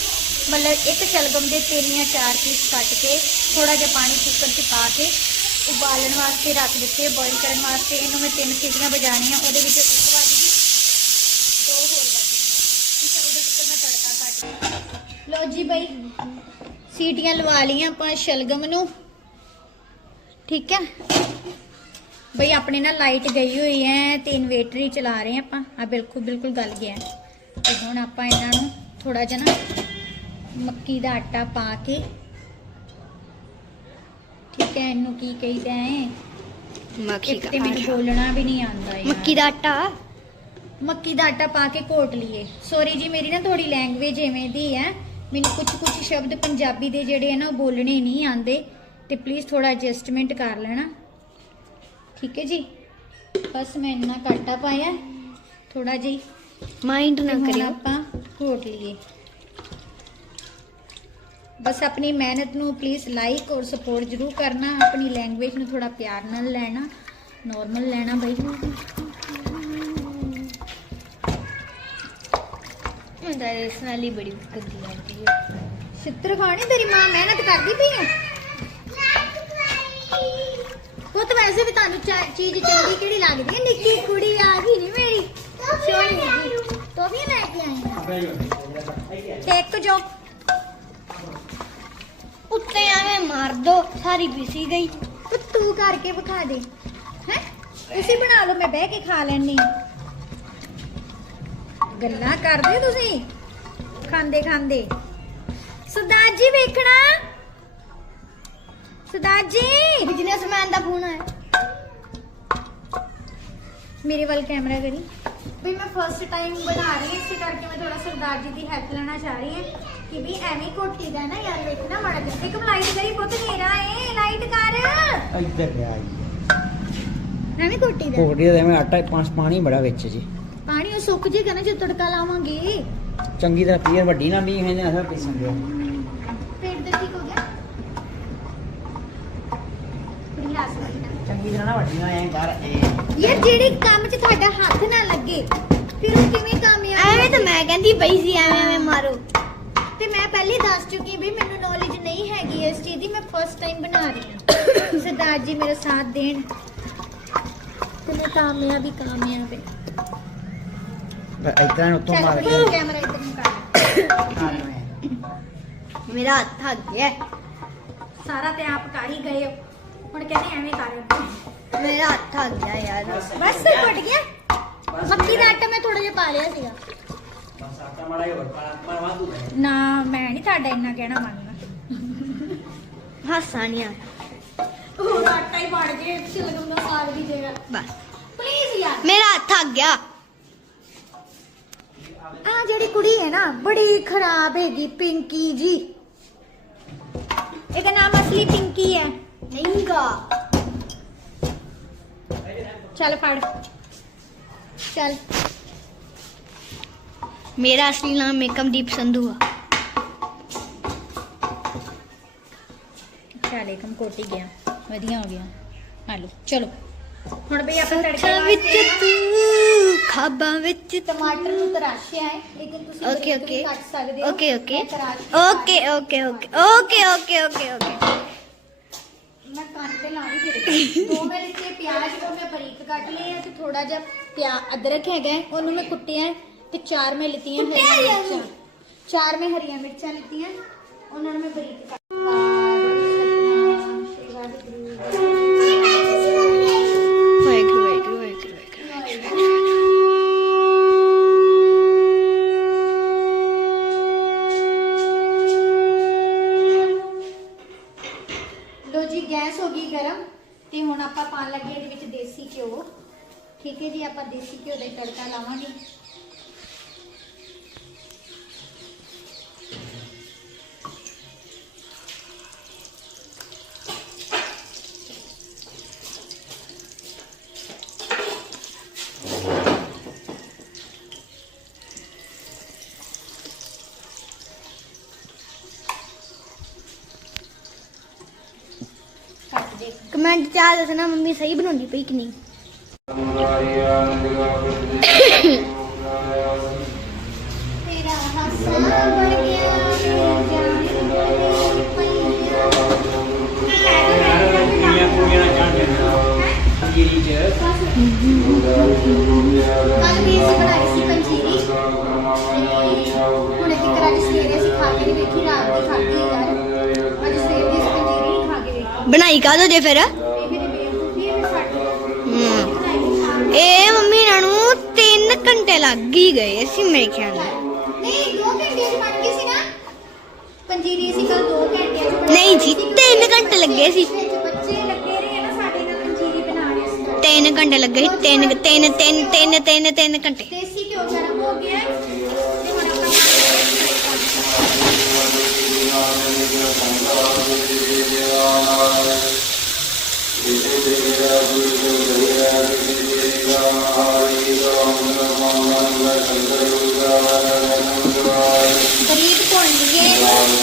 ਮਤਲਬ ਇੱਕ ਸ਼ਲਗਮ ਦੇ ਤਿੰਨ ਜਾਂ ਚਾਰ ਪੀਸ ਕੱਟ ਕੇ ਥੋੜਾ ਜਿਹਾ ਪਾਣੀ ਕੁੱਕਰ 'ਚ ਪਾ ਕੇ ਉਬਾਲਣ ਵਾਸਤੇ ਰੱਖ ਦਿੱਤੇ ਬੋਇਲ ਕਰਨ ਵਾਸਤੇ। ਇਹਨੂੰ ਮੈਂ ਤਿੰਨ ਸੀਟੀਆਂ ਵਜਾਣੀਆਂ, ਉਹਦੇ ਵਿੱਚ ਇੱਕ ਵੱਜ ਗਈ, ਦੋ ਹੋਰ ਵੱਜ ਗਈ ਠੀਕ ਹੈ, ਉਹਦੇ ਉੱਤੇ ਮੈਂ ਤੜਕਾ ਕੱਟ ਲਓ ਜੀ ਬਈ, ਸੀਟੀਆਂ ਲਵਾ ਲਈਆਂ ਆਪਾਂ ਸ਼ਲਗਮ ਨੂੰ। ਠੀਕ ਹੈ? ਬਈ ਆਪਣੇ ਨਾਲ ਲਾਈਟ ਗਈ ਹੋਈ ਹੈ ਤੇ ਇਨਵੇਟਰ ਹੀ ਚਲਾ ਰਹੇ ਹਾਂ ਆਪਾਂ। ਆ ਬਿਲਕੁਲ ਬਿਲਕੁਲ ਗਲ ਗਿਆ। ਹੈ। ਤੇ ਹੁਣ ਆਪਾਂ ਇਹਨਾਂ ਨੂੰ ਥੋੜਾ ਜਿਹਾ ਨਾ ਮੱਕੀ ਦਾ ਆਟਾ ਪਾ ਕੇ ਠੀਕ ਹੈ ਇਹਨੂੰ ਕੀ ਕਹੀਦਾ ਹੈ? ਮੱਖੀ ਇੱਕ ਤੇ ਮੈਨੂੰ ਬੋਲਣਾ ਵੀ ਨਹੀਂ ਆਉਂਦਾ ਯਾਰ। ਮੱਕੀ ਦਾ ਆਟਾ? ਮੱਕੀ ਦਾ ਆਟਾ ਪਾ ਕੇ ਕੋਟ ਲਈਏ। ਸੌਰੀ ਜੀ ਮੇਰੀ ਨਾ ਥੋੜੀ ਲੈਂਗੁਏਜ ਐਵੇਂ ਦੀ ਹੈ। ਮੈਨੂੰ ਕੁਝ ਕੁਝ ਸ਼ਬਦ ਪੰਜਾਬੀ ਦੇ ਜਿਹੜੇ ਆ ਨਾ ਉਹ ਬੋਲਣੇ ਨਹੀਂ ਆਉਂਦੇ। ਤੇ ਪਲੀਜ਼ ਥੋੜਾ ਐਡਜਸਟਮੈਂਟ ਕਰ ਲੈਣਾ। ਠੀਕ ਹੈ ਜੀ? ਬਸ ਮੈਂ ਇੰਨਾ ਕਾਟਾ ਪਾਇਆ। ਥੋੜਾ ਜੀ ਮਾਈਂਡ ਤੇ ਹੁਣ ਆਪਾਂ ਘੋਟ ਲਈਏ। ਬਸ ਆਪਣੀ ਮਿਹਨਤ ਨੂੰ ਪਲੀਜ਼ ਲਾਈਕ ਔਰ ਸਪੋਰਟ ਜ਼ਰੂਰ ਕਰਨਾ ਆਪਣੀ ਲੈਂਗੁਏਜ ਨੂੰ ਥੋੜਾ ਪਿਆਰ ਨਾਲ ਲੈਣਾ ਨਾਰਮਲ ਲੈਣਾ ਬਈ। ਹੁੰਦਾ ਇਸ ਨਾਲ ਹੀ ਬੜੀ ਗੰਦੀ ਲੱਗਦੀ ਹੈ ਛਿੱਤਰ ਖਾਣੀ ਤੇਰੀ ਮਾਂ ਮਿਹਨਤ ਕਰਦੀ ਪਈ ਹੈ ਉਹ ਤਾਂ ਵੈਸੇ ਵੀ ਤੁਹਾਨੂੰ ਚੀਜ਼ ਚੰਗੀ ਕਿਹੜੀ ਲੱਗਦੀ ਹੈ ਨਿੱਕੀ ਕੁੜੀ ਆ ਗਈ ਨੀ ਮੇਰੀ। ਸੋਹਣੀ ਜੀ। ਲੈ ਕੇ ਆਈ ਹਾਂ ਤੇ ਇੱਕ ਜੋ ਉੱਤੇ ਐਵੇਂ ਮਾਰ ਦੋ ਸਾਰੀ ਪਿਸੀ ਗਈ। ਉਹ ਤੂੰ ਕਰਕੇ ਵਿਖਾ ਦੇ। ਹੈ? ਤੁਸੀਂ ਬਣਾ ਲਓ ਮੈਂ ਬਹਿ ਕੇ ਖਾ ਲੈਣੀ ਗੱਲਾਂ ਕਰਦੇ ਤੁਸੀਂ? ਖਾਂਦੇ ਖਾਂਦੇ। ਸਰਦਾਰ ਜੀ ਵੇਖਣਾ। ਸਰਦਾਰ ਜੀ। ਬਿਜ਼ਨਸਮੈਨ ਦਾ ਫੋਨ ਹੈ ਮੇਰੇ ਵੱਲ ਕੈਮਰਾ ਕਰੀ। ਵੀ ਮੈਂ ਫਰਸਟ ਟਾਈਮ ਬਣਾ ਰਹੀ ਹਾਂ ਇਸੇ ਕਰਕੇ ਮੈਂ ਥੋੜਾ ਸਰਦਾਰ ਜੀ ਦੀ ਹੈਲਪ ਲੈਣਾ ਚਾਹ ਰਹੀ ਹਾਂ ਕਿ ਵੀ ਐਵੇਂ ਕੋਟੀ ਦਾ ਨਾ ਯਾਰ ਵੇਖਣਾ ਮਾੜਾ ਜਿਹਾ। ਇੱਕ ਲਾਈਟ ਕਰੀ ਬਹੁਤ ਹਨੇਰਾ ਏ ਲਾਈਟ ਕਰ। ਇੱਧਰ ਗਿਆ ਐਵੇਂ ਕੋਟੀ ਦਾ। ਕੋਟੀ ਦਾ ਮੈਂ ਆਟਾ ਪਾਸ ਪਾਣੀ ਬੜਾ ਵਿੱਚ ਜੀ। ਪਾਣੀ ਉਹ ਸੁੱਕ ਜੇਗਾ ਨਾ ਜੇ ਤੜਕਾ ਲਾਵਾਂਗੇ। ਚੰਗੀ ਤਰ੍ਹਾਂ ਕਲੀਅਰ ਵੱਡੀ ਨਾ ਵੀ ਇਹਨੇ ਅਸਾਂ ਪੀਸਣ ਦਿਓ। ਪੇਟ ਦਾ ਠੀਕ ਹੋ ਗਿਆ ਕੁੜੀ ਹੱਸ ਰਹੀ ਨਾ ਚੰਗੀ ਤਰ੍ਹਾਂ ਨਾ ਵੱਡੀ ਨਾ ਐ ਕਰ ਇਹ ਯਾਰ ਜਿਹੜੇ ਕੰਮ 'ਚ ਤੁਹਾਡਾ ਹੱਥ ਨਾ ਲੱਗੇ ਫਿਰ ਉਹ ਕਿਵੇਂ ਕਾਮਯਾਬ ਐਵੇਂ ਤਾਂ ਮੈਂ ਕਹਿੰਦੀ ਪਈ ਸੀ ਐਵੇਂ ਐਵੇਂ ਮਾਰੋ। ਤੇ ਮੈਂ ਪਹਿਲੇ ਦੱਸ ਚੁੱਕੀ ਵੀ ਮੈਨੂੰ ਨੌਲੇਜ ਨਹੀਂ ਹੈਗੀ ਇਸ ਚੀਜ਼ ਦੀ ਮੈਂ ਫਸਟ ਟਾਈਮ ਬਣਾ ਰਹੀ ਹਾਂ। *coughs* ਸਰਦਾਰ ਜੀ ਮੇਰਾ ਸਾਥ ਦੇਣ। ਤੇ ਮੈਂ ਕਾਮਯਾਬ ਹੀ ਕਾਮਯਾਬ ਹੈ ਇਤਨਾ ਨੂੰ ਉੱਤੋਂ ਮਾਰ ਕੇ ਕੈਮਰਾ ਇੱਧਰ ਨੂੰ ਕਰ। ਮੇਰਾ ਹੱਥ ਥੱਕ ਗਿਆ। ਸਾਰਾ ਤੇ ਆਪ ਕਰ ਹੀ ਗਏ ਹੋ। ਹੁਣ ਕਹਿੰਦੇ ਐਵੇਂ ਕਰ ਮੇਰਾ ਹੱਥ ਥੱਕ ਗਿਆ ਯਾਰ। ਬਸ ਫਟ ਗਿਆ। ਮੱਕੀ ਦਾ ਆਟਾ ਮੈਂ ਥੋੜਾ ਜਿਹਾ ਪਾ ਲਿਆ ਸੀਗਾ। ਬਸ ਆਟਾ ਮਾੜਾ ਜਿਹਾ ਹੋਰ ਪਾ ਪਰ ਵਾਧੂ ਹੈ ਨਾ ਮੈਂ ਨਹੀਂ ਤੁਹਾਡਾ ਇੰਨਾ ਕਹਿਣਾ ਮੰਨਣਾ ਹਾਸਾ ਨਹੀਂ ਆ। ਹੋਰ ਆਟਾ ਹੀ ਬਣ ਜੇ ਛਿਲਗਮ ਦਾ ਸਾਗ ਦੀ ਜਗ੍ਹਾ ਬਸ। ਪਲੀਜ਼ ਯਾਰ। ਮੇਰਾ ਹੱਥ ਥੱਕ ਗਿਆ। ਆ ਜਿਹੜੀ ਕੁੜੀ ਹੈ ਨਾ ਬੜੀ ਖਰਾਬ ਹੈਗੀ ਪਿੰਕੀ ਜੀ। ਚੱਲ ਫੜ ਚੱਲ ਮੇਰਾ ਅਸਲੀ ਨਾਮ ਏਕਮਦੀਪ ਸੰਧੂ ਆ ਚੱਲ ਏਕਮ ਕੋਟੀ ਗਿਆ ਵਧੀਆ ਹੋ ਗਿਆ ਹਾਲੋ ਚਲੋ ਹੁਣ ਬਈ ਆਪਾਂ ਤੜਕੇ ਅੱਖਾਂ ਵਿੱਚ ਵਾਸਤੇ ਤੂੰ ਖਾਬਾਂ ਵਿੱਚ ਟਮਾਟਰ ਨੂੰ ਤਰਾਸ਼ਿਆ ਹੈ ਲੇਕਿਨ ਤੁਸੀਂ ਓਕੇ ਬਰੀਕ ਵੀ ਓਕੇ ਕੱਟ ਸਕਦੇ ਹੋ ਓਕੇ ਓਕੇ ਮੈਂ ਤਰਾਸ਼ ਕੇ okay okay okay okay okay okay okay ਮੈਂ ਕੰਨ ਤੇ ਲਾ ਨਹੀਂ ਦੇ ਦੋ ਮੈਂ ਲਿੱਤੇ ਪਿਆਜ਼ ਉਹ ਮੈਂ ਬਰੀਕ ਕੱਟ ਲਏ ਆ ਤੇ ਥੋੜਾ ਜਿਹਾ ਪਿਆ ਅਦਰਕ ਹੈਗਾ ਹੈ, ਉਹਨੂੰ ਮੈਂ ਕੁੱਟਿਆ ਹੈ ਤੇ ਚਾਰ ਮੈਂ ਲਿੱਤੀਆਂ ਹਰੀਆਂ ਮਿਰਚਾਂ। ਚਾਰ ਮੈਂ ਹਰੀਆਂ ਮਿਰਚਾਂ ਲਿੱਤੀਆਂ ਉਹਨਾਂ ਨੂੰ ਮੈਂ ਬਰੀਕ ਕੱਟ ਹੁਣ ਆਪਾਂ ਪਾਣ ਲੱਗੇ ਇਹਦੇ ਵਿੱਚ ਦੇਸੀ ਘਿਓ। ਠੀਕ ਹੈ ਜੀ, ਆਪਾਂ ਦੇਸੀ ਘਿਓ ਦਾ ਤੜਕਾ ਲਾਵਾਂਗੇ। ਆ ਦੱਸਣਾ ਮੰਮੀ ਸਹੀ ਬਣਾਉਂਦੀ ਪਈ ਕਿ ਨਹੀਂ? ਤੇਰਾ ਹੱਸਾ ਬਣ ਗਿਆ ਮੇਰੀ ਜਾਨ ਪਈਆ ਕੁੜੀਆਂ ਘੰਟੇ ਲੱਗ ਹੀ ਗਏ ਸੀ ਮੇਰੇ ਖਿਆਲ ਨਾਲ। ਨਹੀਂ 2 ਘੰਟੇ ਚ ਬਣ ਗਈ ਸੀ ਨਾ। ਪੰਜੀਰੀ ਅਸੀਂ ਕੱਲ 2 ਘੰਟੇ ਚ ਬਣਾਈ ਨਹੀਂ ਜੀ, ਸੀ। ਤਿੰਨ ਘੰਟੇ ਲੱਗੇ ਸੀ। ਬੱਚੇ ਲੱਗੇ ਰਹੇ ਨਾ ਸਾਡੇ ਨਾਲ ਪੰਜੀਰੀ ਬਣਾ ਰਹੇ ਸੀ। 3 ਘੰਟੇ ਲੱਗੇ ਸੀ 3 3 3 3 3 3 ਘੰਟੇ। ਦੇਸੀ ਘਿਓ ਗਰਮ ਹੋ ਗਿਆ ਹੈ। ਤੇ ਹੁਣ ਆਪਾਂ *laughs* ਬਰੀਕ ਭੁੰਨ ਲਈਏ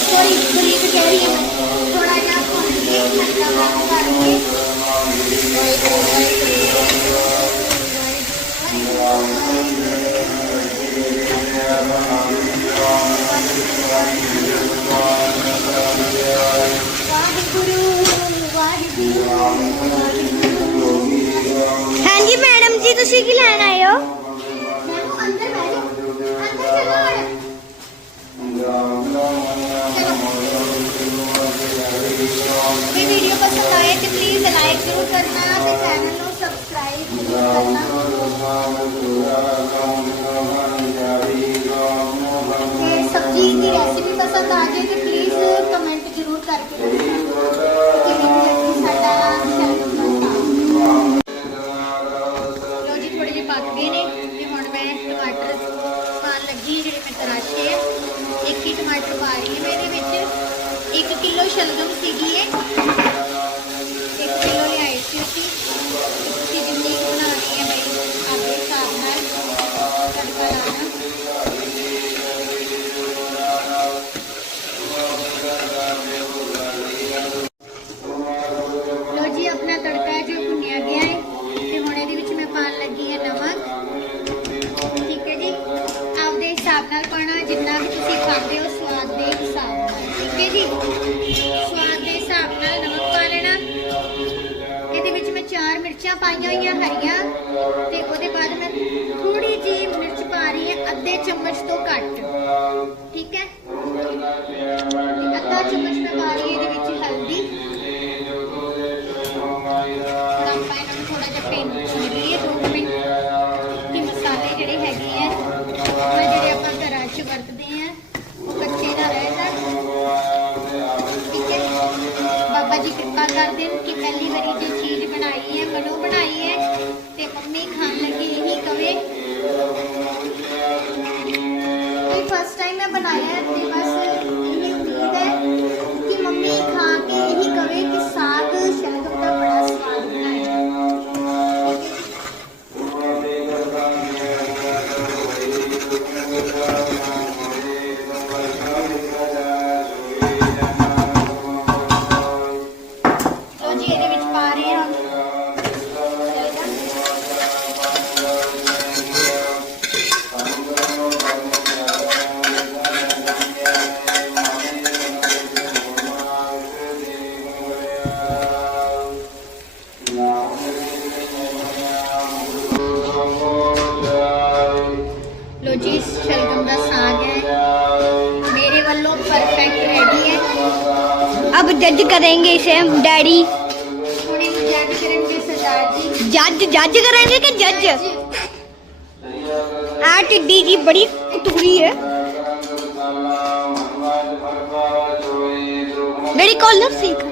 ਸੌਰੀ ਬਰੀਕ ਕਹਿ ਰਹੀ ਹਾਂ ਥੋੜਾ ਜਿਹਾ ਭੁੰਨ ਕੇ ਹਲਕਾ ਗਰਮ ਕਰਕੇ ਹਾਂਜੀ, ਮੈਡਮ ਜੀ, ਤੁਸੀਂ ਕੀ ਲੈਣ ਆਏ ਹੋ? ਇਹ ਵੀਡੀਓ ਪਸੰਦ ਆਏ ਤੇ ਪਲੀਜ਼ ਲਾਈਕ ਜ਼ਰੂਰ ਕਰਨਾ ਤੇ ਚੈਨਲ ਨੂੰ ਸਬਸਕ੍ਰਾਈਬ ਜ਼ਰੂਰ ਕਰਨਾ ਤੇ ਸਬਜ਼ੀ ਦੀ ਰੈਸਿਪੀ ਪਸੰਦ ਆ ਜਾਏ ਤੇ ਪਲੀਜ਼ ਕਮੈਂਟ ਜ਼ਰੂਰ ਕਰਕੇ ਦੱਸਣਾ ਕਿ ਕਿਵੇਂ ਸਾਡਾ ਚੈਨਲ ਲੋ ਜੀ ਜਿਹੜੇ ਮੈਂ ਤਰਾਸ਼ੇ ਆ, ਇੱਕ ਹੀ ਟਮਾਟਰ ਪਾ ਰਹੀ ਹਾਂ। ਮੈਂ ਇਹਦੇ ਵਿੱਚ 1 ਕਿਲੋ ਸ਼ਲਗਮ ਸੀਗੀ ਇਹ। ਪਾਈਆਂ ਹੋਈਆਂ ਹਰੀਆਂ ਤੇ ਉਹਦੇ ਬਾਅਦ ਮੈਂ ਥੋੜੀ ਜਿਹੀ ਮਿਰਚ ਪਾ ਰਹੀ ਹਾਂ, ਅੱਧੇ ਚਮਚ ਤੋਂ ਘੱਟ। ਠੀਕ ਹੈ? ਅੱਧਾ ਚਮਚ करेंगे इसे हम डैडी जज जज करेंगे कि जज? आठ की बड़ी टुकड़ी है। मेरी कॉलर सीख।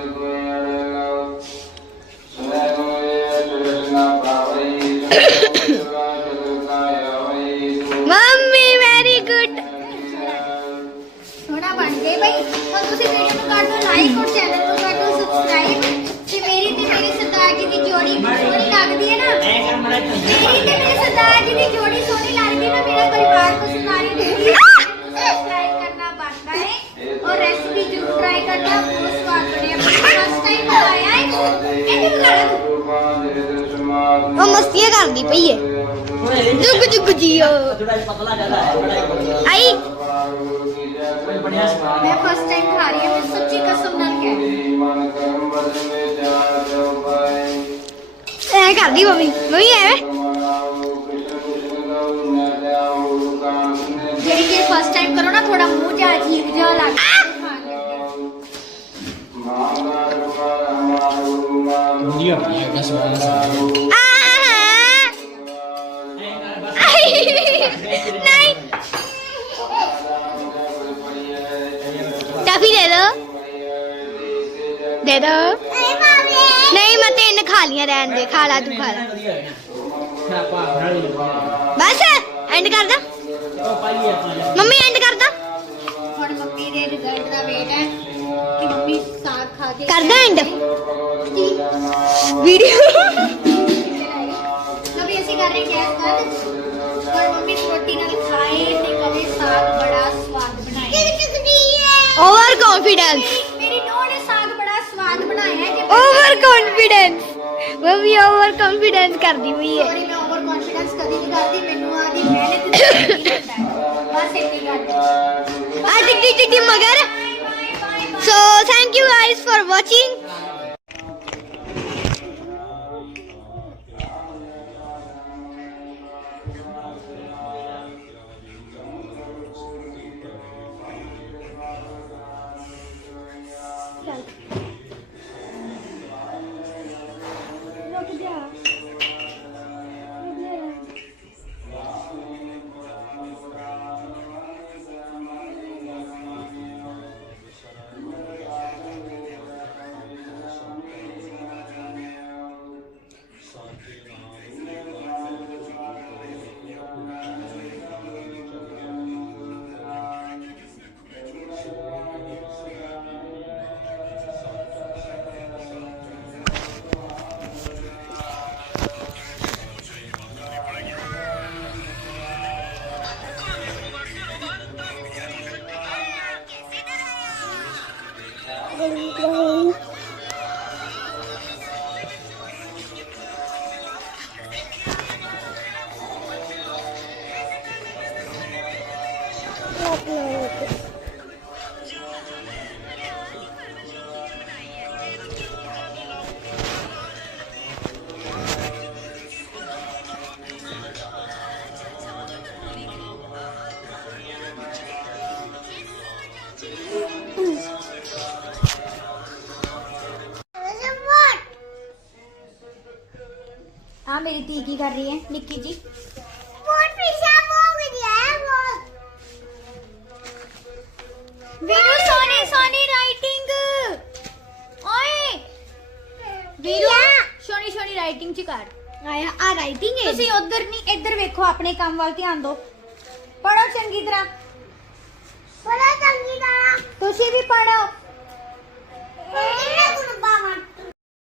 ਨਹੀਂ ਤੇ ਮੇਰੇ ਸਰਦਾਰ ਜੀ ਦੀ ਜੋੜੀ ਸੋਹਣੀ ਲੱਗਦੀ ਮੈਂ ਮੇਰਾ ਪਰਿਵਾਰ ਤੋਂ ਸੁਨਾਰੀ ਦਿੱਤੀ ਟਰਾਈ ਕਰਨਾ ਬਣਦਾ ਹੈ ਔਰ ਰੈਸਪੀ ਜ਼ਰੂਰ ਟਰਾਈ ਕਰਨਾ ਬਹੁਤ ਸਵਾਦ ਮਸਤੀਆਂ ਕਰਦੀ ਪਈ ਹੈ। ਜੁਗ ਜੁਗ ਜੀਓ ਆਈ ਮੈਂ ਫਸਟ ਕਰਦੀ ਮੰਮੀ ਮੰਮੀ ਐਵੇਂ। ਫਸਟ ਟਾਈਮ ਕਰੋ ਨਾ ਥੋੜਾ ਮੂੰਹ ਜਿਹਾ ਅਜੀਬ ਜਿਹਾ ਲੱਗਦਾ ਜੀ ਆ ਗਿਆ ਸਵਾਦ ਆਹਾ ਨਹੀਂ ਟਾਫੀ ਦੇ ਦੋ ਦੇ ਦੋ ਨਹੀਂ ਮੈਂ ਤਿੰਨ ਖਾ ਲੀਆਂ ਰਹਿਣ ਦੇ ਖਾ ਲਾ ਤੂੰ ਖਾ ਲਾ ਬਸ ਐਂਡ ਕਰ ਦਾ ਮੰਮੀ ਐਂਡ ਕਰ ਦਾ ਹੁਣ ਮੰਮੀ ਦੇ ਰਿਜ਼ਲਟ ਦਾ ਵੇਟ ਹੈ ਕਿ ਮੰਮੀ ਸਾਗ ਖਾ ਕੇ ਕਰ ਦਾ ਐਂਡ ਵੀਡੀਓ ਕभी ਅਸੀਂ ਕਰ ਰਹੇ ਗੈਸ ਬੰਦ। ਪਰ ਮੰਮੀ ਰੋਟੀ ਨਾਲ ਖਾਏ ਤੇ ਕਦੇ ਸਾਗ ਬੜਾ ਸਵਾਦ ਬਣਾਇਆ। ਓਵਰ ਕੌਨਫੀਡੈਂਸ ਮੇਰੀ ਨੂੰਹ ਨੇ ਸਾਗ ਬੜਾ ਸਵਾਦ ਬਣਾਇਆ ਹੈ ਜੇ over confidence mummy over confidence ਕਰਦੀ ਹੋਈ ਹੈ। ਸੋਰੀ ਮੈਂ ਓਵਰ ਕੌਨਫੀਡੈਂਸ ਕਦੀ ਨਹੀਂ ਕਰਦੀ I think it Magar. So thank you guys for watching. ਆ ਮੇਰੀ ਧੀ ਕੀ ਕਰ ਰਹੀ ਹੈ? ਨਿੱਕੀ ਜੀ? ਵੇਖੋ ਆਪਣੇ